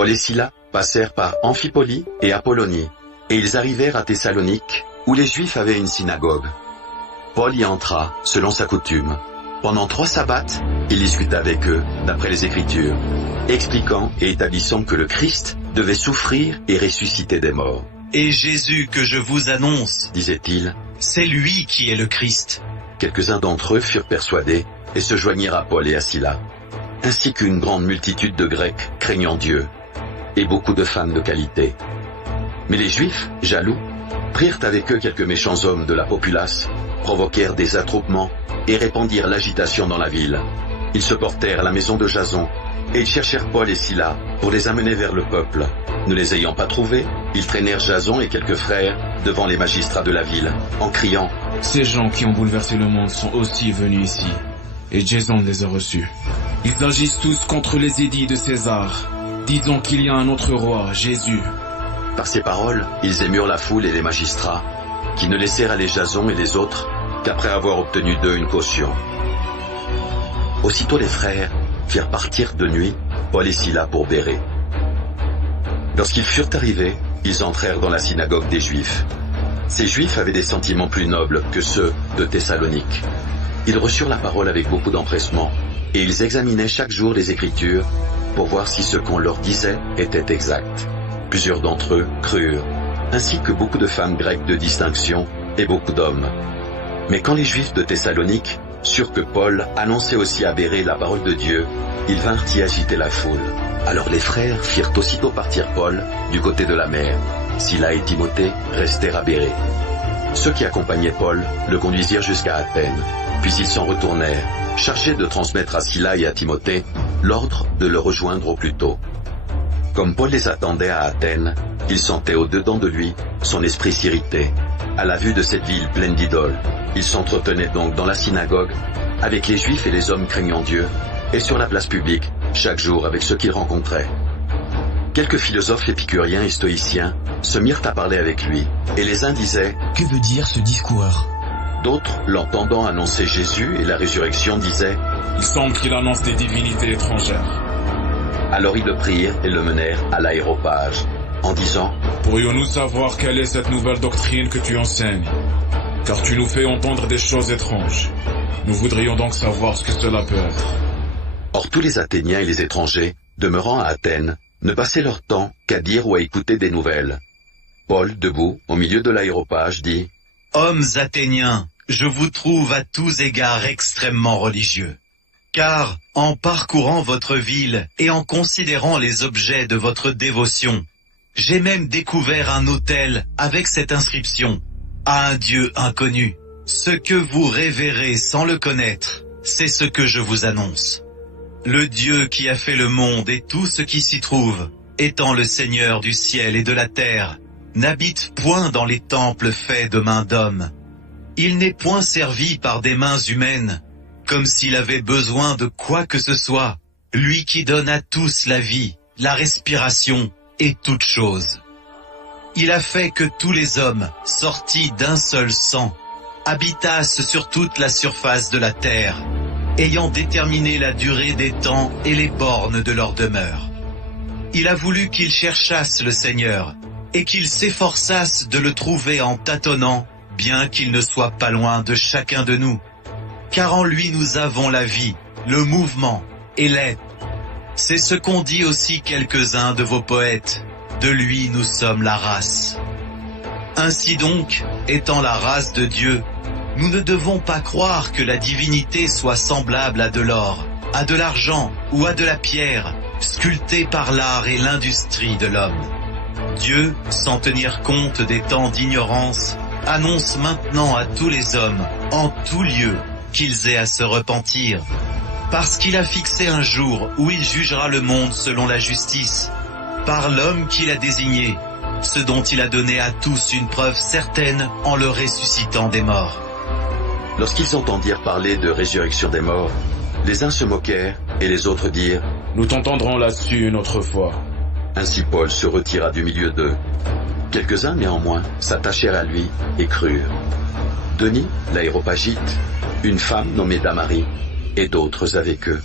Paul et Silas passèrent par Amphipolis et Apollonie, et ils arrivèrent à Thessalonique, où les Juifs avaient une synagogue. Paul y entra, selon sa coutume. Pendant 3 sabbats, il discuta avec eux, d'après les Écritures, expliquant et établissant que le Christ devait souffrir et ressusciter des morts. Et Jésus que je vous annonce, disait-il, c'est lui qui est le Christ. Quelques-uns d'entre eux furent persuadés et se joignirent à Paul et à Silas, ainsi qu'une grande multitude de Grecs craignant Dieu, et beaucoup de femmes de qualité. Mais les Juifs, jaloux, prirent avec eux quelques méchants hommes de la populace, provoquèrent des attroupements et répandirent l'agitation dans la ville. Ils se portèrent à la maison de Jason, et ils cherchèrent Paul et Silas pour les amener vers le peuple. Ne les ayant pas trouvés, ils traînèrent Jason et quelques frères devant les magistrats de la ville, en criant « Ces gens qui ont bouleversé le monde sont aussi venus ici, et Jason les a reçus. Ils agissent tous contre les édits de César, disant qu'il y a un autre roi, Jésus. » Par ces paroles, ils émurent la foule et les magistrats, qui ne laissèrent aller Jason et les autres qu'après avoir obtenu d'eux une caution. Aussitôt les frères firent partir de nuit Paul et Silas pour Bérée. Lorsqu'ils furent arrivés, ils entrèrent dans la synagogue des Juifs. Ces Juifs avaient des sentiments plus nobles que ceux de Thessalonique. Ils reçurent la parole avec beaucoup d'empressement, et ils examinaient chaque jour les Écritures pour voir si ce qu'on leur disait était exact. Plusieurs d'entre eux crurent, ainsi que beaucoup de femmes grecques de distinction et beaucoup d'hommes. Mais quand les Juifs de Thessalonique surent que Paul annonçait aussi à Bérée la parole de Dieu, ils vinrent y agiter la foule. Alors les frères firent aussitôt partir Paul du côté de la mer. Silas et Timothée restèrent à Bérée. Ceux qui accompagnaient Paul le conduisirent jusqu'à Athènes, puis ils s'en retournèrent, chargés de transmettre à Silas et à Timothée l'ordre de le rejoindre au plus tôt. Comme Paul les attendait à Athènes, il sentait au-dedans de lui son esprit s'irriter. À la vue de cette ville pleine d'idoles, il s'entretenait donc dans la synagogue avec les Juifs et les hommes craignant Dieu, et sur la place publique, chaque jour avec ceux qu'il rencontrait. Quelques philosophes épicuriens et stoïciens se mirent à parler avec lui, et les uns disaient « Que veut dire ce discours ?» D'autres, l'entendant annoncer Jésus et la résurrection, disaient « Il semble qu'il annonce des divinités étrangères. » Alors ils le prirent et le menèrent à l'aéropage, en disant « Pourrions-nous savoir quelle est cette nouvelle doctrine que tu enseignes? Car tu nous fais entendre des choses étranges. Nous voudrions donc savoir ce que cela peut être. » Or tous les Athéniens et les étrangers, demeurant à Athènes, ne passaient leur temps qu'à dire ou à écouter des nouvelles. Paul, debout, au milieu de l'aéropage, dit « Hommes athéniens, je vous trouve à tous égards extrêmement religieux. Car, en parcourant votre ville et en considérant les objets de votre dévotion, j'ai même découvert un autel avec cette inscription « À un Dieu inconnu. Ce que vous révérez sans le connaître, c'est ce que je vous annonce. Le Dieu qui a fait le monde et tout ce qui s'y trouve, étant le Seigneur du ciel et de la terre, n'habite point dans les temples faits de mains d'hommes. Il n'est point servi par des mains humaines, comme s'il avait besoin de quoi que ce soit, lui qui donne à tous la vie, la respiration et toutes choses. Il a fait que tous les hommes, sortis d'un seul sang, habitassent sur toute la surface de la terre, ayant déterminé la durée des temps et les bornes de leur demeure. Il a voulu qu'ils cherchassent le Seigneur, et qu'ils s'efforçassent de le trouver en tâtonnant, bien qu'il ne soit pas loin de chacun de nous. Car en lui nous avons la vie, le mouvement et l'être. C'est ce qu'ont dit aussi quelques-uns de vos poètes. De lui nous sommes la race. Ainsi donc, étant la race de Dieu, nous ne devons pas croire que la divinité soit semblable à de l'or, à de l'argent ou à de la pierre, sculptée par l'art et l'industrie de l'homme. Dieu, sans tenir compte des temps d'ignorance, annonce maintenant à tous les hommes, en tout lieu, qu'ils aient à se repentir, parce qu'il a fixé un jour où il jugera le monde selon la justice, par l'homme qu'il a désigné, ce dont il a donné à tous une preuve certaine en le ressuscitant des morts. Lorsqu'ils entendirent parler de résurrection des morts, les uns se moquèrent et les autres dirent « Nous t'entendrons là-dessus une autre fois. » Ainsi Paul se retira du milieu d'eux. Quelques-uns néanmoins s'attachèrent à lui et crurent. Denis, l'aéropagite, une femme nommée Damarie, et d'autres avec eux.